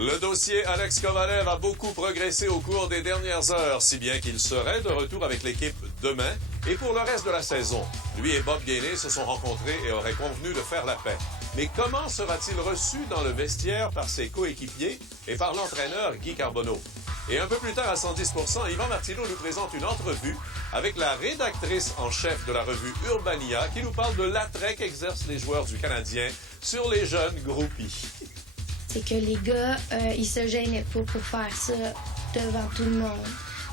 Le dossier Alex Kovalev a beaucoup progressé au cours des dernières heures, si bien qu'il serait de retour avec l'équipe demain et pour le reste de la saison. Lui et Bob Gainey se sont rencontrés et auraient convenu de faire la paix. Mais comment sera-t-il reçu dans le vestiaire par ses coéquipiers et par l'entraîneur Guy Carbonneau? Et un peu plus tard, à 110 Yvan Martineau nous présente une entrevue avec la rédactrice en chef de la revue Urbania qui nous parle de l'attrait qu'exercent les joueurs du Canadien sur les jeunes groupies. C'est que les gars, ils se gênaient pas pour faire ça devant tout le monde.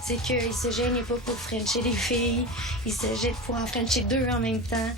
C'est qu'ils se gênaient pas pour frencher les filles. Ils se gênent pour en frencher deux en même temps.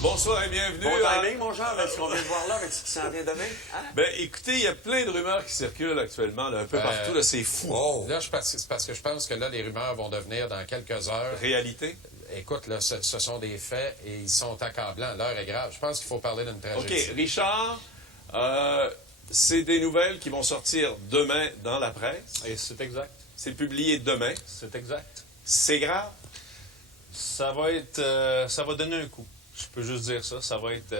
Bonsoir et bienvenue. Bon timing, mon genre, est-ce qu'on vient de voir là avec ce qui s'en vient demain? Hein? Ben, écoutez, il y a plein de rumeurs qui circulent actuellement, là, un peu partout, là, c'est fou. Oh. Là, c'est parce que je pense que là, les rumeurs vont devenir dans quelques heures. Réalité? Écoute, là, ce sont des faits et ils sont accablants. L'heure est grave. Je pense qu'il faut parler d'une tragédie. OK, Richard, c'est des nouvelles qui vont sortir demain dans la presse. Et c'est exact. C'est publié demain. C'est exact. C'est grave? Ça va être, ça va donner un coup. Je peux juste dire ça. Ça va être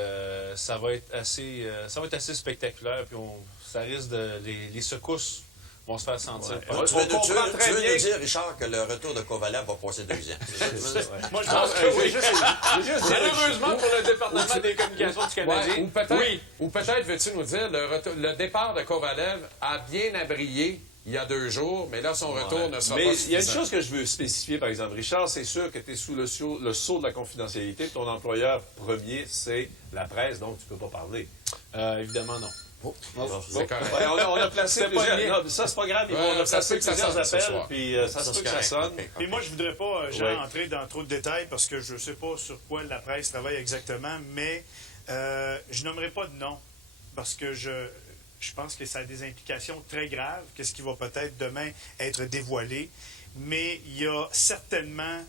assez spectaculaire. Puis ça risque de, les secousses vont se faire sentir. Ouais. Tu veux nous dire, Richard, que le retour de Kovalev va passer 2 ans. C'est ça que tu veux dire? Moi, je pense que oui. Malheureusement pour le département des communications du Canadien. Ouais, ou peut-être veux-tu nous dire, le départ de Kovalev a bien abrillé il y a 2 jours, mais là, son retour ne sera pas suffisant. Mais il y a une chose que je veux spécifier, par exemple. Richard, c'est sûr que tu es sous le sceau de la confidentialité. Ton employeur premier, c'est la presse, donc tu peux pas parler. Évidemment, non. C'est correct. Ouais, on a placé plusieurs... Non, ça, c'est pas grave. On a ça placé se peut que ça plusieurs sonne ce appels, soir. puis ça se peut que ça sonne. Mais moi, je voudrais pas, Jean, entrer dans trop de détails parce que je ne sais pas sur quoi la presse travaille exactement, mais je nommerai pas de nom parce que je pense que ça a des implications très graves. Qu'est-ce qui va peut-être demain être dévoilé? Mais il y a certainement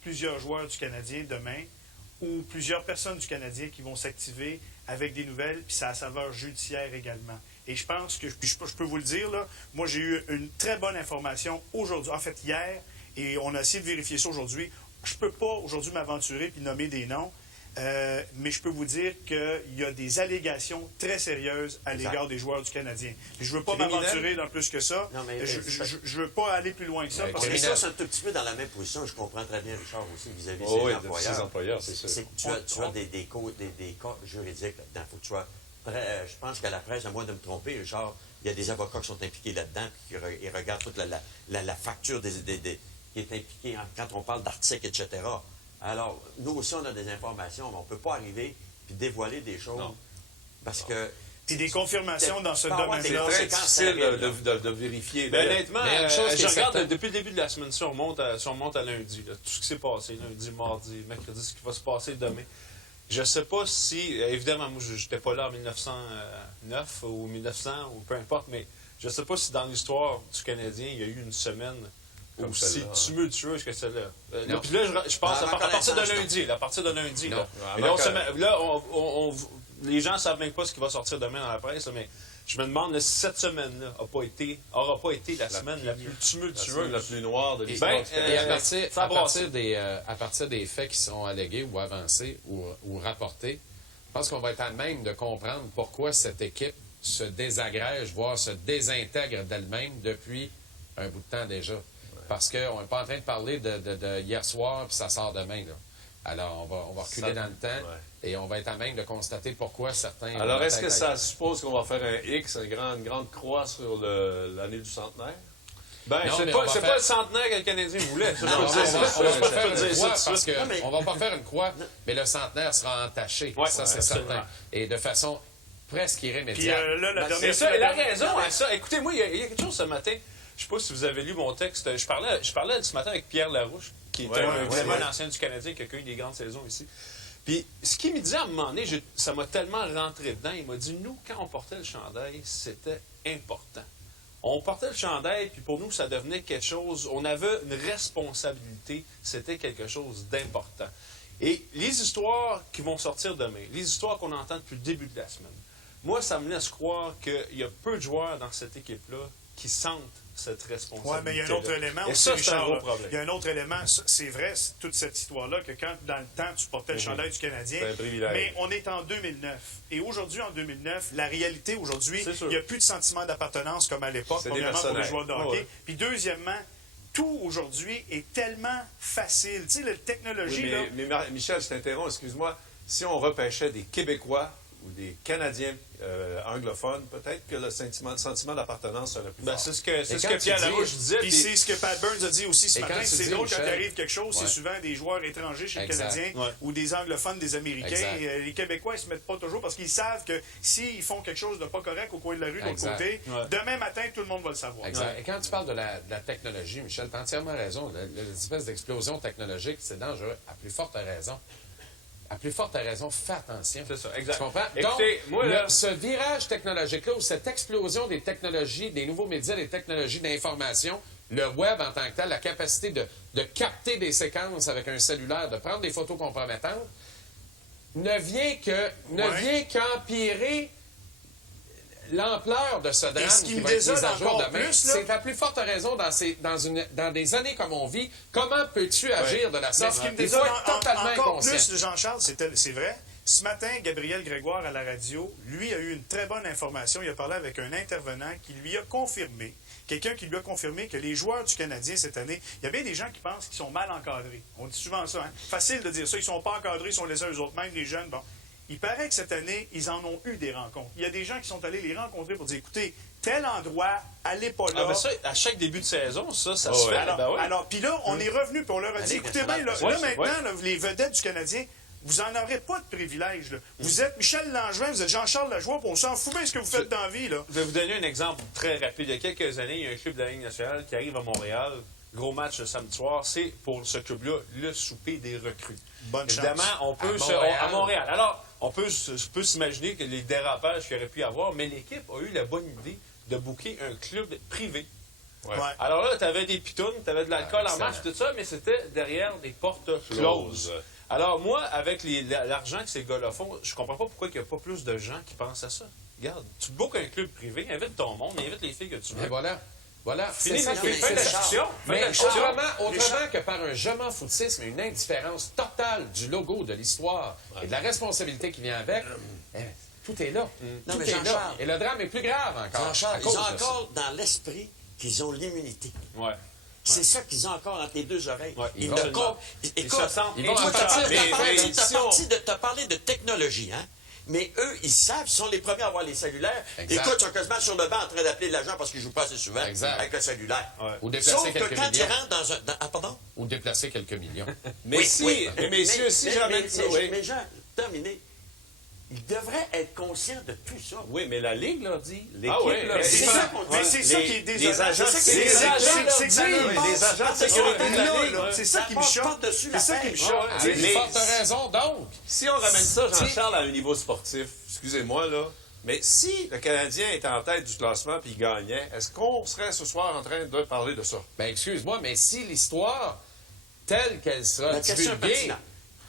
plusieurs joueurs du Canadien demain ou plusieurs personnes du Canadien qui vont s'activer avec des nouvelles, puis ça a saveur judiciaire également. Et je pense que, puis je peux vous le dire, là, moi j'ai eu une très bonne information aujourd'hui, en fait hier, et on a essayé de vérifier ça aujourd'hui. Je peux pas aujourd'hui m'aventurer puis nommer des noms, mais je peux vous dire qu'il y a des allégations très sérieuses à l'égard des joueurs du Canadien. Puis je veux pas m'aventurer dans plus que ça. Non, mais je veux pas aller plus loin que ça. Parce que ça, c'est un tout petit peu dans la même position. Je comprends très bien Richard aussi vis-à-vis de ses employeurs. C'est sûr. Tu as des cas juridiques là-dedans. Faut que tu sois prêt. Je pense qu'à la presse, à moins de me tromper, Richard, il y a des avocats qui sont impliqués là-dedans puis qui regardent toute la facture qui est impliquée quand on parle d'articles, etc. Alors, nous aussi, on a des informations, mais on ne peut pas arriver et dévoiler des choses. Non. Parce que... Puis des confirmations dans ce domaine-là. C'est très difficile de vérifier. Ben, honnêtement, je regarde depuis le début de la semaine, si on remonte à lundi, là, tout ce qui s'est passé, lundi, mardi, mercredi, ce qui va se passer demain. Je ne sais pas si... Évidemment, moi, je n'étais pas là en 1909 ou 1900 ou peu importe, mais je ne sais pas si dans l'histoire du Canadien, il y a eu une semaine aussi tumultueuse que celle-là. Puis là, je pense à partir de lundi. À partir de lundi. Là. Les gens ne savent même pas ce qui va sortir demain dans la presse, là, mais je me demande si cette semaine-là n'aura pas été la semaine la plus tumultueuse. La plus noire de l'histoire. Et à partir des faits qui sont allégués ou avancés ou rapportés, je pense qu'on va être à même de comprendre pourquoi cette équipe se désagrège, voire se désintègre d'elle-même depuis un bout de temps déjà. Parce qu'on n'est pas en train de parler de hier soir, puis ça sort demain. Là. Alors, on va reculer dans le temps et on va être à même de constater pourquoi certains... Alors, est-ce que ça suppose qu'on va faire un X, une grande croix sur l'année du centenaire? Ben, c'est pas le centenaire que le Canadien voulait. On va pas faire une croix, mais le centenaire sera entaché. Ouais, ça, c'est certain. Et de façon presque irrémédiable. C'est ça, elle a raison à ça. Écoutez, moi, il y a quelque chose ce matin... Je ne sais pas si vous avez lu mon texte. Je parlais ce matin avec Pierre Larouche, qui était un ancien du Canadien, qui a connu des grandes saisons ici. Puis, ce qu'il me disait à un moment donné, ça m'a tellement rentré dedans. Il m'a dit, nous, quand on portait le chandail, c'était important. On portait le chandail, puis pour nous, ça devenait quelque chose... On avait une responsabilité. C'était quelque chose d'important. Et les histoires qui vont sortir demain, les histoires qu'on entend depuis le début de la semaine, moi, ça me laisse croire qu'il y a peu de joueurs dans cette équipe-là qui sentent cette responsabilité. Oui, mais il y a un autre élément Et aussi, ça, c'est un Richard, gros là. problème. Il y a un autre élément, c'est vrai, toute cette histoire-là, que quand, dans le temps, tu portais le chandail du Canadien, C'est un privilège. mais on est en 2009. Et aujourd'hui, en 2009, la réalité, aujourd'hui, C'est sûr. il n'y a plus de sentiment d'appartenance comme à l'époque, C'est des premièrement pour les mercenaires. joueurs de hockey. Ouais. Puis deuxièmement, tout aujourd'hui est tellement facile. Tu sais, la technologie, Oui, là... Michel, je t'interromps, excuse-moi. Si on repêchait des Québécois ou des Canadiens anglophones, peut-être que le sentiment d'appartenance serait plus Ben, fort. c'est ce que quand Pierre tu dis- Larouche disait. Puis puis- c'est ce que Pat Burns a dit aussi ce Et matin. quand tu C'est dis, drôle quand Michel, il arrive quelque chose, c'est ouais. souvent des joueurs étrangers chez le Exact. Canadien Ouais. ou des anglophones, des Américains. Exact. Les Québécois, ils se mettent pas toujours parce qu'ils savent que s'ils font quelque chose de pas correct au coin de la rue, de l'autre Exact. côté, Ouais. demain matin, tout le monde va le savoir. Exact. Et quand tu parles de la technologie, Michel, tu as entièrement raison. L'espèce d'explosion technologique, c'est dangereux. À plus forte raison. À plus forte raison, fais attention. C'est ça, exact. Tu comprends? Écoutez, Donc, moi, là- ce virage technologique-là, ou cette explosion des technologies, des nouveaux médias, des technologies d'information, le web en tant que tel, la capacité de capter des séquences avec un cellulaire, de prendre des photos compromettantes, ne vient qu'empirer l'ampleur de ce drame ce qui qui me va être désole mis à jour encore demain. plus, là- C'est à plus forte raison dans des années comme on vit. Comment peux-tu agir de la Mais sorte? ce qui me Il désole faut être totalement encore inconscient. plus, Jean-Charles, c'est vrai. Ce matin, Gabriel Grégoire à la radio, lui a eu une très bonne information. Il a parlé avec un intervenant qui lui a confirmé, quelqu'un qui lui a confirmé que les joueurs du Canadien cette année, il y a bien des gens qui pensent qu'ils sont mal encadrés. On dit souvent ça, hein? Facile de dire ça, ils sont pas encadrés, ils sont laissés eux autres, même les jeunes. Bon, il paraît que cette année, ils en ont eu des rencontres. Il y a des gens qui sont allés les rencontrer pour dire, écoutez, tel endroit, allez pas là. Ah, ben ça, à chaque début de saison, ça se Oh, fait. ouais. Ben oui. Alors, puis là, on est revenu, puis on leur a La dit, Ligue écoutez bien, là, nationale, là, ouais, maintenant, là, les vedettes du Canadien, vous n'en aurez pas de privilèges. Là. Vous êtes Michel Langevin, vous êtes Jean-Charles Lajoie, puis on s'en fout bien ce que vous faites dans la vie. Là. Je vais vous donner un exemple très rapide. Il y a quelques années, il y a un club de la Ligue nationale qui arrive à Montréal. Gros match le samedi soir. C'est pour ce club-là le souper des recrues. Bonne Évidemment, chance. on peut à Montréal. Alors, on peut s'imaginer que les dérapages qu'il aurait pu y avoir, mais l'équipe a eu la bonne idée de booker un club privé. Ouais. Ouais. Alors là, tu avais des pitounes, tu avais de l'alcool en match, tout ça, mais c'était derrière des portes closes. Alors moi, avec l'argent que ces gars-là font, je comprends pas pourquoi il n'y a pas plus de gens qui pensent à ça. Regarde, tu te bookes un club privé, invite ton monde, invite les filles que tu veux. Et voilà. Voilà. Fini, C'est ça mais qui est- fin de la c'est ça. discussion. Fin de Mais la discussion. autrement que par un je m'en foutisme et une indifférence totale du logo, de l'histoire et de la responsabilité qui vient avec, tout est là. Non, Tout mais est là. Jean-Charles- Et le drame est plus grave encore. à Jean-Charles, ils cause ont de ça. encore dans l'esprit qu'ils ont l'immunité. Ouais. C'est ça qu'ils ont encore entre les deux oreilles. Ouais, Ils ils ne vont- comptent. Ils se sentent ils vont Toi, t'as partir, parlé, mais si on- t'as parlé de technologie, hein? Mais eux, ils savent, ils sont les premiers à avoir les cellulaires. Exact. Écoute, ils sont quasiment sur le banc en train d'appeler l'agent parce qu'ils ne jouent pas assez souvent Exact. avec le cellulaire. Ouais. Ou déplacer Sauf que quelques quand ils millions. rentrent dans un... Ah, pardon? Ou déplacer quelques millions. Mais Oui, si, oui. mais messieurs, si j'amène ça, oui. Mais Jean, terminé. Ils devraient être conscients de tout ça. Oui, mais la Ligue leur dit, l'équipe Ah oui, leur mais dit. c'est ça qu'on dit. Mais c'est ça Les- qui est les désolant. agents C'est ça qui est de désolant. sécurité C'est que ça leur nous dit, passe les agents de par cette sécurité de la là, Ligue, là. ouais. C'est ça qui me choque. par-dessus la C'est ça qui me tête. choque. Ouais, Tu sais, C'est mais- forte raison, donc. Si on ramène ça, Jean-Charles, à un niveau sportif, excusez-moi, là, mais si le Canadien était en tête du classement puis il gagnait, est-ce qu'on serait ce soir en train de parler de ça? Ben, excuse-moi, mais si l'histoire, telle qu'elle sera La question divulguée, pertinente.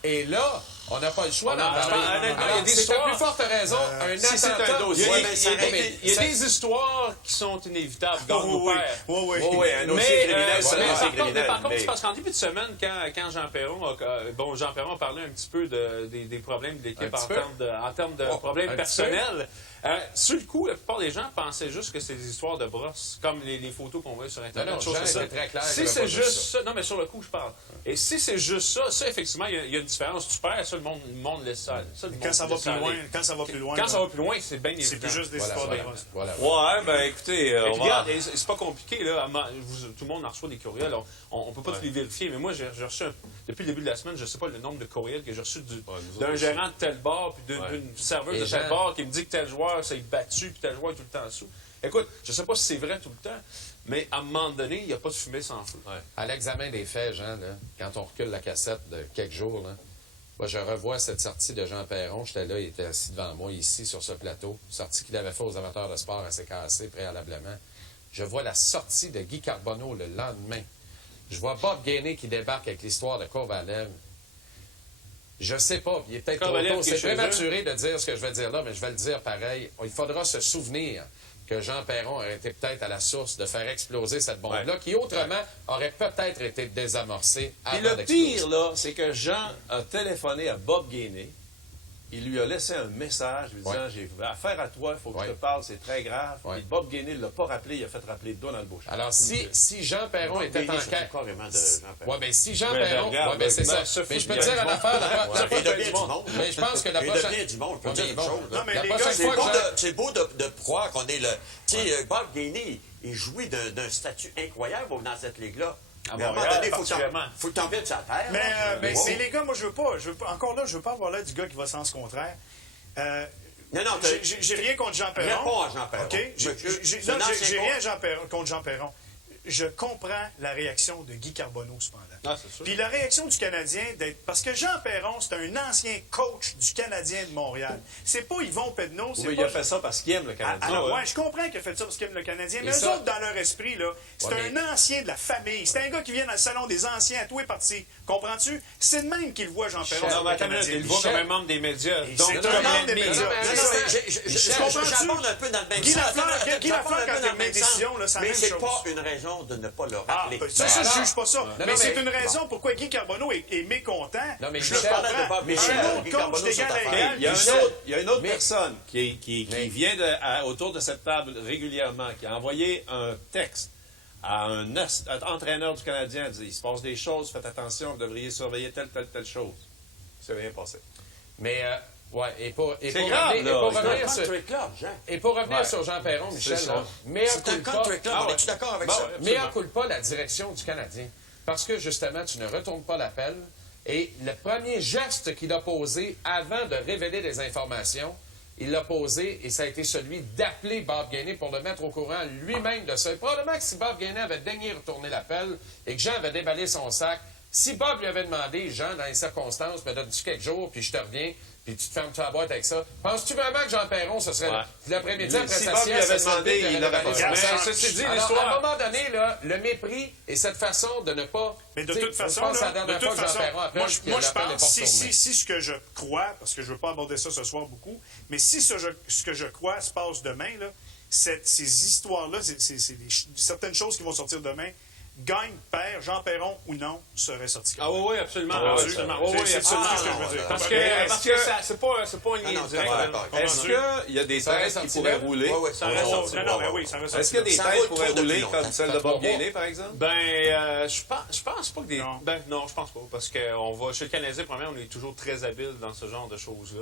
est là, on n'a pas le choix d'en Non, parler. honnêtement, il y a des C'est à histoires- plus forte raison, un si c'est un attentat. dossier- Il y a, Ouais, des- mais il y a ça des- arrête- il y a ça- des histoires qui sont inévitables. Garde nos oui, pères. oui, oui. Oui, un dossier Mais, criminel, c'est un mais dossier par contre, criminel. par contre, mais- c'est parce qu'en début de semaine, quand Jean Perron a parlé un petit peu des problèmes de Un l'équipe petit peu. en termes de Oh, problèmes un petit personnels, sur le coup, la plupart des gens pensaient juste que c'est des histoires de brosses, comme les photos qu'on voit sur Internet. Non, choses Jean comme ça. était très clair, Si il y avait c'est pas juste juste ça, non, mais sur le coup, je parle. Et si c'est juste ça, effectivement, il y a une différence. Tu perds, ça, le monde laisse ça. Ça, le Quand monde ça va laisse plus aller. loin, quand ça va plus loin, Quand là, ça va plus loin, c'est bien évident. c'est plus juste des Voilà, histoires de voilà, grosses. voilà. Ouais, ben écoutez, Et on puis, va... regarde, c'est pas compliqué, là. Tout le monde en reçoit des courriels. On peut pas tous les vérifier, mais moi, j'ai reçu, depuis le début de la semaine, je sais pas le nombre de courriels que j'ai reçus nous autres d'un aussi. gérant de tel bar, puis Ouais. d'une serveuse Les de tel gens- bar qui me dit que tel joueur s'est battu, puis tel joueur est tout le temps sous. Écoute, je sais pas si c'est vrai tout le temps, mais à un moment donné, il n'y a pas de fumée sans feu. À l'examen des faits, Jean, là, quand on recule la cassette de quelques jours, là, moi, je revois cette sortie de Jean Perron. J'étais là, il était assis devant moi, ici, sur ce plateau. Sortie qu'il avait fait aux amateurs de sport à CKC préalablement. Je vois la sortie de Guy Carbonneau le lendemain. Je vois Bob Gainey qui débarque avec l'histoire de Kovalev. Je sais pas. Il est peut-être trop Kovalev tôt. qui est C'est chez prématuré de dire ce que je vais dire là, mais je vais le dire pareil. Il faudra se souvenir que Jean Perron aurait été peut-être à la source de faire exploser cette bombe-là, qui autrement aurait peut-être été désamorcée avant Puis le d'exploser. pire, là, c'est que Jean a téléphoné à Bob Gainey. Il lui a laissé un message lui disant j'ai affaire à toi, il faut que je te parle, c'est très grave. Ouais. Puis Bob Gainey ne l'a pas rappelé, il a fait rappeler Donald Bush. Alors, si Jean Perron Bob était Gainey, en ça fait quête... carrément de Jean Perron. Oui, mais si Jean Mais Perron... regarde, Oui, mais c'est mais ça. se Mais fout je peux de te dire bien une du affaire... Il devient du monde. Mais je pense que la Il prochaine... devient du monde, je peux Oui, dire une bon. chose. là. Non, mais La les prochaine gars, fois que C'est beau de croire qu'on est le... Tu sais, Bob Gainey, il jouit d'un statut incroyable dans cette ligue-là. À Mais à un moment Montréal, donné, particulièrement. faut que tu en viennes sur la terre. Mais, là. mais Wow. les gars, moi, je veux pas. Encore là, je veux pas avoir l'air du gars qui va sens contraire. Non, J'ai rien contre Jean Perron. Réponds à Jean Perron. OK? C'est un ancien J'ai rien coach. contre Jean Perron. Je comprends la réaction de Guy Carbonneau, cependant. Ah, c'est sûr. Puis la réaction du Canadien, parce que Jean Perron, c'est un ancien coach du Canadien de Montréal. C'est pas Yvon Pedneau, c'est Oui, pas... il a fait ça parce qu'il aime le Canadien. Alors, ouais, je comprends qu'il a fait ça parce qu'il aime le Canadien, mais Et eux ça- autres, dans leur esprit, là, c'est Ouais, un ancien de la famille. C'est un gars qui vient dans le salon des anciens à tous les partis. Comprends-tu? C'est de même qu'il voit Jean Perron. Non, sur mais le attends une minute, Canadien. il le voit comme un membre des médias. Et Donc, c'est comme un membre des l'ennemi. médias. Non, mais Non, non, mais j'aborde un peu dans le même Guy sens. Lafleur, Guy J'aborde Lafleur, un peu quand dans il le met même une décision, sens. là, c'est la Mais même c'est chose. pas une raison de ne pas le Ah, rappeler. ça, Ben je alors- juge pas ça. non, mais c'est mais- une raison pourquoi Guy Carbonneau est mécontent. Non, mais je Michel, le parlais de comprends. Bob Michel, Un autre Guy coach Carbonneau, d'égal c'est à affaire. égal. Il y a, il y a une autre Mais- personne qui Mais- vient autour de cette table régulièrement, qui a envoyé un texte à un entraîneur du Canadien, dit il se passe des choses, faites attention, vous devriez surveiller telle chose. C'est rien passé. Mais, ouais, et pour C'est revenir- grave, et là. pour C'est un revenir sur... country club, Jean. Et pour revenir Ouais. sur Jean Perron, Michel, C'est ça. là, mea C'est un culpa, country club. Ah On ouais. est-tu d'accord avec Bon, ça? ouais. mea culpa la direction du Canadien. Parce que, justement, tu ne retournes pas l'appel. Et le premier geste qu'il a posé avant de révéler les informations, il l'a posé et ça a été celui d'appeler Bob Gainey pour le mettre au courant lui-même de ça. Et probablement que si Bob Gainey avait daigné retourner l'appel et que Jean avait déballé son sac, si Bob lui avait demandé, Jean, dans les circonstances, me donne-tu quelques jours, puis je te reviens, puis tu te fermes la boîte avec ça, penses-tu vraiment que Jean Perron, ce serait Ouais. l'après-midi après Si sa Bob lui sieste, avait se lever, demandé, puis il aurait déballé pas son fait. sac? Mais ceci dit, Alors, l'histoire- à un moment donné, là, le mépris et cette façon de ne pas... Mais de Tu sais, toute façon, je pense que là, c'est la de dernière toute fois que Jean façon, Perron appelle, moi, puis je l'appel n'est pas pense, retourné. si ce que je crois, parce que je ne veux pas aborder ça ce soir beaucoup, mais si ce que je crois se passe demain, là, ces histoires-là, certaines choses qui vont sortir demain, gagne, perd, Jean Perron ou non, serait sorti. Ah oui, absolument. Ah, oui, absolument. ça- Oui, oui, C'est absolument. ça ce que je veux dire. Parce Est-ce que que- c'est pas un lien non, direct. c'est pas là. d'accord. Est-ce qu'il y a des Ça reste têtes qui sentinelle? pourraient rouler? Ouais, ouais, Ça reste Oh, sorti. non, mais oui, ça reste Est-ce qu'il y a des Ça têtes roule qui pourraient trop depuis rouler longtemps. comme celle de Ça Bob fait 3 Gainey, par exemple? Je pense pas que des. Non. Non, je pense pas. Parce que chez le Canadien, premièrement, on est toujours très habile dans ce genre de choses-là.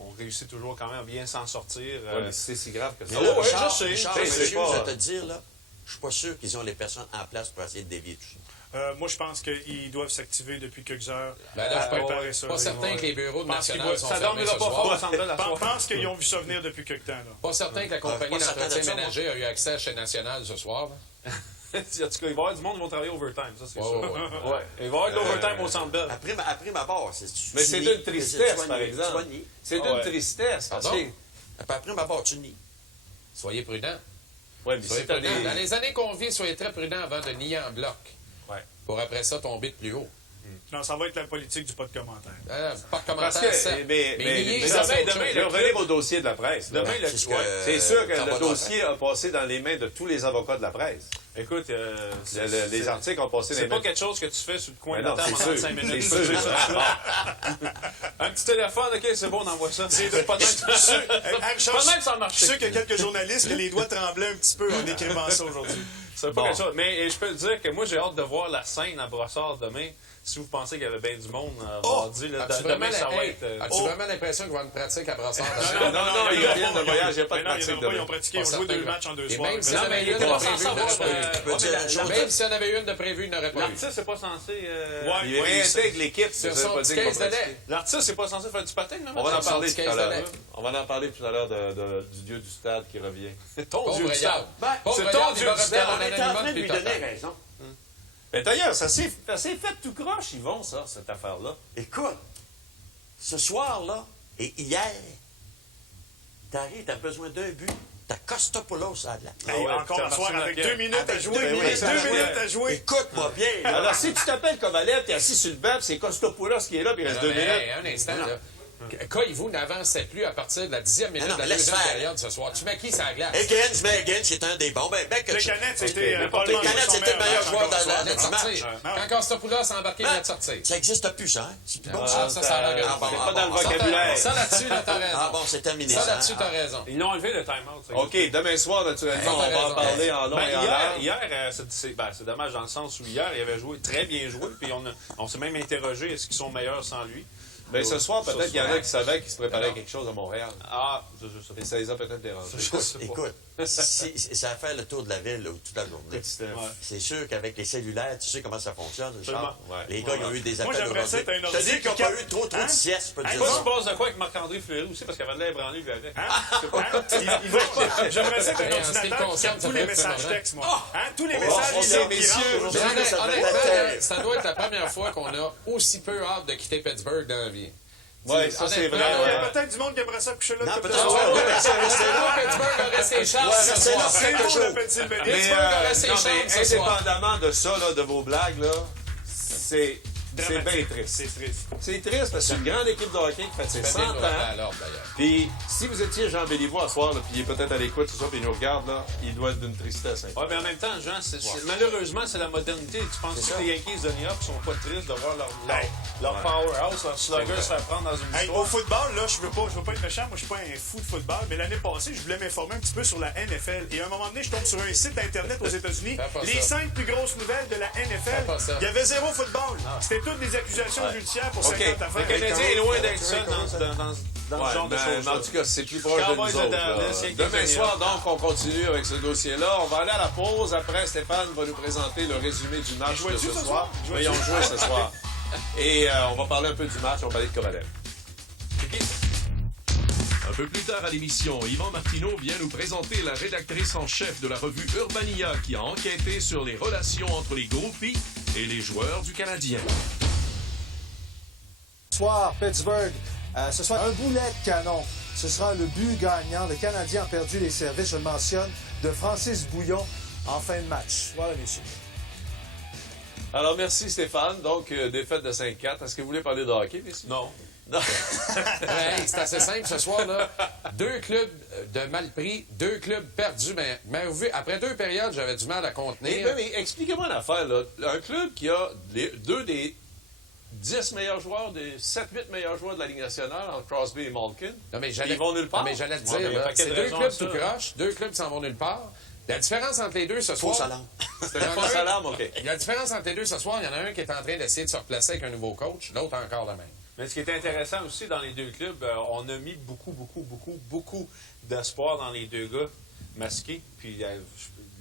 On réussit toujours quand même à bien s'en sortir. Ouais, mais c'est si grave que ça. Mais là, ouais, Richard, je sais. Richard, Tu sais, c'est monsieur, pas- je vais te dire, là, je suis pas sûr qu'ils ont les personnes en place pour essayer de dévier tout ça. Moi, je pense qu'ils doivent s'activer depuis quelques heures. Ben là, je suis préparer pas, ça. pas Là, certain ils que les bureaux de Parce qu'il national va- sont ça fermés dormira ce pas soir. fort au centre de la Je soirée. pense qu'ils ont vu ça venir depuis quelque temps. Là. Pas certain que la compagnie pas certain de d'entretien ça, moi. ménager a eu accès à chaîne nationale ce soir. là. En tout cas, il va y avoir du monde qui vont travailler overtime, ça, c'est Ouais, sûr. ouais, ouais. Ouais. Il va y avoir de l'overtime au centre Bell. Après ma barre, c'est Mais c'est d'une tristesse, par exemple. C'est d'une Ah ouais. tristesse. Parce Pardon? que... Après ma barre, tu nies. Soyez prudents. Ouais, mais Soyez c'est pas prudents. des... Dans les années qu'on vit, soyez très prudents avant de nier en bloc. Ouais. Pour après ça tomber de plus haut. Non, ça va être la politique du pas de commentaire. Pas de Parce commentaire, que, certes. mais nier, demain, ça, c'est autre demain, chose. je vais revenir au dossier de la presse. là. Demain, le- C'est ce ouais. que- C'est sûr que ça va le dossier a passé dans les mains de tous les avocats de la presse. Écoute, Les articles ont passé dans c'est les pas mains. quelque chose que tu fais sur le coin Mais de la non, table c'est pendant sûr. 5 minutes. C'est sûr. Un petit téléphone, OK, c'est bon, on envoie ça. C'est pas de même. Richard, Pas de même sans je marcher. suis sûr qu'il y a quelques journalistes que les doigts tremblaient un petit peu en écrivant ça aujourd'hui. C'est pas Bon. quelque chose. Mais je peux te dire que moi, j'ai hâte de voir la scène à Brossard demain. Si vous pensez qu'il y avait bien du monde mardi, là, As-tu vraiment demain, ça va la- être... as-tu vraiment l'impression qu'il va y avoir une pratique à Brassard? Non, ils reviennent de voyage, il n'y a pas Mais de non, ils pratique n'ont pas, ils demain. ont pratiqué, Pas ils ont joué certain, 2 matchs en 2 Et soirs. même s'il y Non, en mais avait il une était de pas prévue, censé il n'aurait avoir... pas eu. Je peux dire une chose. Même s'il y en avait une de prévue, il n'aurait pas eu. L'artiste, c'est pas censé... Ouais, Il réintègre l'équipe. Sur ça veut son pas petit dire qu'il case va de lait. pratiquer. L'artiste, c'est pas censé faire du patin, non? On va en Sur parler son tout petit à case de l'heure. lait. On va en parler tout à l'heure du dieu du stade qui revient. Ton Pauvre Dieu du Yard. stade. Pauvre c'est Yard, ton il Dieu va du revenir stade. en On est en anonymat train de depuis lui longtemps. donner raison. Mais d'ailleurs, ça s'est fait tout croche, Yvon, ça, cette affaire-là. Écoute, ce soir-là et hier, t'arrives, t'as besoin d'un but, T'as Kostopoulos à la Hey, ouais, encore putain, un soir Marcel avec Marquet. 2 minutes à jouer. 2 minutes 2 minutes à jouer. Écoute-moi bien. là. Alors, si tu t'appelles Kovalev, t'es assis sur le banc, puis c'est Kostopoulos qui est là, puis il reste 2 minutes. Un instant, là. Koivu n'avançait plus à partir de la 10e minute Non, de la laisse deuxième faire. période ce soir. Tu mets qui sur la glace? Higgins, qui est un des bons. Ben, que Le tu- Canet, c'était Les probablement Canettes, son c'était le meilleur joueur match dans la- Il vient de du match. sortir. Ouais. Quand Kostopoulos a embarqué, il vient de sortir. Ça n'existe plus, ça. Hein? C'est plus bon, Ah, ça a l'air Ah, bon, C'est ah, pas dans le bon, vocabulaire. Ça là-dessus, là, t'as raison. Ah bon, c'est terminé. Ça là-dessus, t'as raison. Ils l'ont enlevé le time-out. ça. OK, demain soir, naturellement, on va en parler en long Ben, et en large. hier c'est dommage dans le sens où hier, il avait joué très bien joué, puis on s'est même interrogé est-ce qu'ils sont meilleurs sans lui. Mais ce soir, peut-être qu'il y en a qui savaient qu'ils se préparaient quelque chose à Montréal. Ah, je sais Et ça les a peut-être dérangés. pas. Je sais pas. Écoute, ça va faire le tour de la ville là, toute la journée. C'est sûr qu'avec les cellulaires, tu sais comment ça fonctionne, Richard. Ouais. Les gars, ils ont eu des Moi, appels j'aimerais ça aujourd'hui. être un Je te dis qu'ils n'ont pas ordi eu trop Hein? de sieste, je peux te Je dire sais pas ça. si tu passes de quoi avec Marc-André Fleury aussi, parce qu'il avait de l'air ébranlé, lui, avec. J'aimerais ça être un Et en ce qui ordinateur me qui concerne, capte ça tous doit les être messages permanent. textes, moi. Hein? Tous les messages on qui sait, rentrent, messieurs, qui aujourd'hui, rentrent. ça va être Honnêtement, terrible. ça doit être la première fois qu'on a aussi peu hâte de quitter Pittsburgh dans la vie. Oui, ça c'est vrai. Il y a ouais. peut-être du monde qui aimerait ça coucher là. Non, tout peut-être le temps. pas. Ouais, c'est resté là. Pittsburgh aurait ses chances Ouais, ce restez là, soir. c'est C'est toujours. pour le Pennsylvanie. Mais, Pittsburgh aurait ses non, chances mais ce soir. indépendamment de ça, là, de vos blagues, là, c'est bien triste. C'est triste. C'est triste parce que c'est une grande équipe de hockey qui fait ses 100 Fais bien nous rappeler ans. à l'ordre, d'ailleurs. Puis, si vous étiez Jean Béliveau à soir, là, puis il est peut-être à l'écoute, tout ça, puis il nous regarde, là, il doit être d'une tristesse. Hein. Oui, mais en même temps, Jean, malheureusement, c'est la modernité. Tu penses C'est que ça. les Yankees de New York sont pas tristes de voir leur powerhouse, leur slugger se faire prendre dans une Hey, histoire? au football, là, je veux pas être méchant, moi je suis pas un fou de football, mais l'année passée, je voulais m'informer un petit peu sur la NFL. Et à un moment donné, je tombe sur un site internet aux États-Unis. Fais pas Les ça. 5 plus grosses nouvelles de la Fais NFL. pas ça. Il y avait zéro football. C'était toutes des accusations judiciaires pour 50 affaires. Le Canadien est loin d'être seul dans Ouais, ce genre de mais choses. en tout cas, c'est plus proche de nous Cowboys de autres. Dallas, là. Yankees Demain de soir, New York. donc, on continue avec ce dossier-là. On va aller à la pause. Après, Stéphane va nous présenter le résumé du match de jouait-tu ce ce soir. soir? Oui, ils ont joué ce soir. Et on va parler un peu du match. On va parler de Kovalev. Un peu plus tard à l'émission, Yvan Martineau vient nous présenter la rédactrice en chef de la revue Urbania qui a enquêté sur les relations entre les groupies et les joueurs du Canadien. Ce soir, Pittsburgh, ce soir, un boulet de canon. Ce sera le but gagnant. Le Canadien a perdu les services, je le mentionne, de Francis Bouillon en fin de match. Voilà, messieurs. Alors, merci Stéphane. Donc, défaite de 5-4. Est-ce que vous voulez parler de hockey, messieurs? Non. Hey, c'est assez simple ce soir, là. 2 clubs de mal pris, 2 clubs perdus. Mais après 2 périodes, j'avais du mal à contenir. Mais expliquez-moi l'affaire, là. Un club qui a 2 des 10 meilleurs joueurs, des 7-8 meilleurs joueurs de la Ligue nationale, entre Crosby et Malkin, Non, mais ils vont nulle part. Non, mais j'allais te Ouais, mais dire, il y a un là, paquet c'est de 2 raisons clubs à ça, tout croche, 2 clubs qui s'en vont nulle part. La différence entre les deux ce soir... Fausse alarme. C'était une fausse alarme, OK. Il y a la différence entre les deux ce soir. Il y en a un qui est en train d'essayer de se replacer avec un nouveau coach, l'autre encore le même. Mais ce qui est intéressant aussi dans les deux clubs, on a mis beaucoup d'espoir dans les deux gars masqués. Puis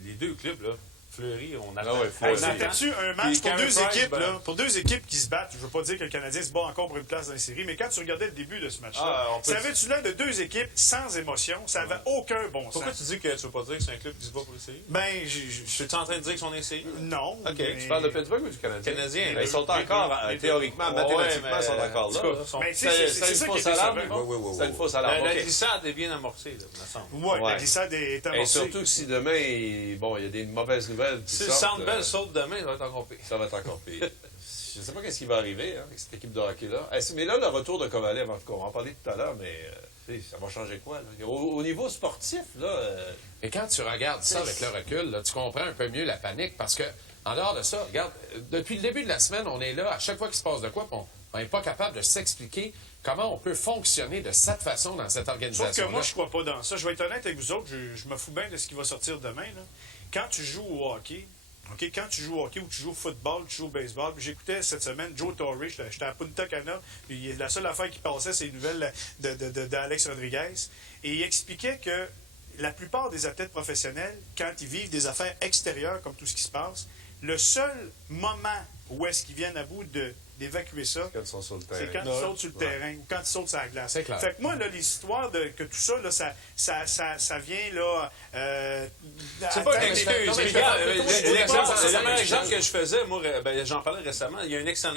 les deux clubs, là, Fleury, on attend. Ah ouais, Fleury. On attend-tu un match Puis pour Carey 2 Price, équipes, ben- là, pour 2 équipes qui se battent? Je veux pas dire que le Canadien se bat encore pour une place dans les séries, mais quand tu regardais le début de ce match-là, Ah, on peut- ça avait-tu l'air de 2 équipes sans émotion? Ça avait aucun bon sens. Pourquoi tu dis que tu veux pas dire que c'est un club qui se bat pour les séries? Ben, Je suis en train de dire qu'ils sont des séries? non. OK, mais- Tu parles de Pittsburgh ou du Canadien? Canadien. Ben, ils sont encore, théoriquement, mathématiquement, ils sont encore là. Mais C'est c'est une ça qui fausse est alarme? décevant. Oui. C'est une fausse alarme, La OK. glissade est bien amorcée, là, me semble. Ouais, Ouais. la glissade est Et amorcée. surtout que si demain, il y a des mauvaises nouvelles qui Si le sortent, Sandbell saute demain, ça va être encore pire. ça va être encore pire. Je ne sais pas ce qui va arriver avec cette équipe de hockey-là. Mais là, le retour de Kovalev, en tout cas, on va en parler tout à l'heure, mais ça va changer quoi? Là? Au niveau sportif, là... Et quand tu regardes ça avec le recul, là, tu comprends un peu mieux la panique parce que, en dehors de ça, regarde, depuis le début de la semaine, on est là, à chaque fois qu'il se passe de quoi, puis on n'est pas capable de s'expliquer comment on peut fonctionner de cette façon dans cette Sauf organisation. que moi, je crois pas dans ça. Je vais être honnête avec vous autres, je me fous bien de ce qui va sortir demain. Là. Quand tu joues au hockey, OK, quand tu joues au hockey ou tu joues au football, tu joues au baseball, puis j'écoutais cette semaine Joe Torre, j'étais à Punta Cana, puis la seule affaire qui passait, c'est les nouvelles d'Alex Rodriguez, et il expliquait que la plupart des athlètes professionnels, quand ils vivent des affaires extérieures comme tout ce qui se passe, le seul moment où est-ce qu'ils viennent à bout d'évacuer ça, Quand ils sont sur le terrain. c'est quand ils sautent sur le terrain ou quand ils sautent sur la glace. C'est clair. Fait que moi, là, l'histoire de que tout ça, là, ça vient, là... C'est pas une attends, excuse. non, mais Mais je regarde, vais- le meilleur exemple que je faisais, moi, j'en parlais récemment, il y a un excellent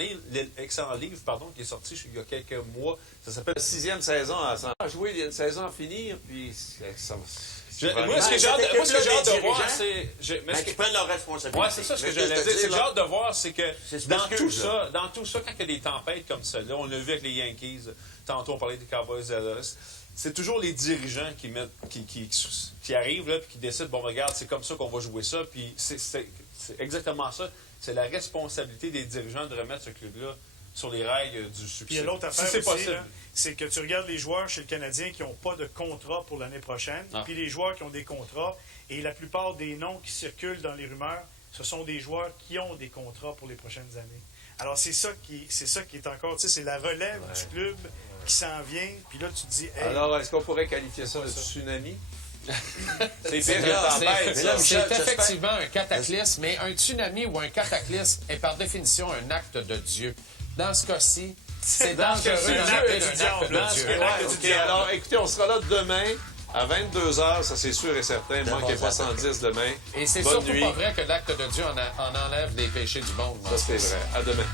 livre qui est sorti il y a quelques mois. Ça s'appelle 6e saison à jouer, il y a une saison à finir, puis ça Moi, ce que j'ai hâte de voir, c'est... Mais qui prennent leurs responsabilités. Oui, c'est ça ce que j'allais dire. Ce que j'ai hâte de voir, c'est que dans tout ça, quand il y a des tempêtes comme celle-là, on l'a vu avec les Yankees, tantôt on parlait des Cowboys de Dallas, c'est toujours les dirigeants qui arrivent là, puis qui décident, bon, regarde, c'est comme ça qu'on va jouer ça, puis c'est exactement ça. C'est la responsabilité des dirigeants de remettre ce club-là sur les rails du succès. Puis il y a l'autre affaire aussi, c'est que tu regardes les joueurs chez le Canadien qui n'ont pas de contrat pour l'année prochaine, puis les joueurs qui ont des contrats, et la plupart des noms qui circulent dans les rumeurs, ce sont des joueurs qui ont des contrats pour les prochaines années. Alors c'est ça qui est encore, tu sais, c'est la relève du club qui s'en vient, puis là tu te dis... Hey, alors, est-ce qu'on pourrait qualifier ça de tsunami? C'est pire que tempête. C'est effectivement un cataclysme, mais un tsunami ou un cataclysme est par définition un acte de Dieu. Dans ce cas-ci, c'est dangereux d'en appeler un acte de Dieu. Alors, écoutez, on sera là demain à 22h, ça c'est sûr et certain. Manquez pas 110 demain. Et c'est Bonne surtout nuit. pas vrai que l'acte de Dieu en enlève les péchés du monde. Ça, c'est vrai. À demain.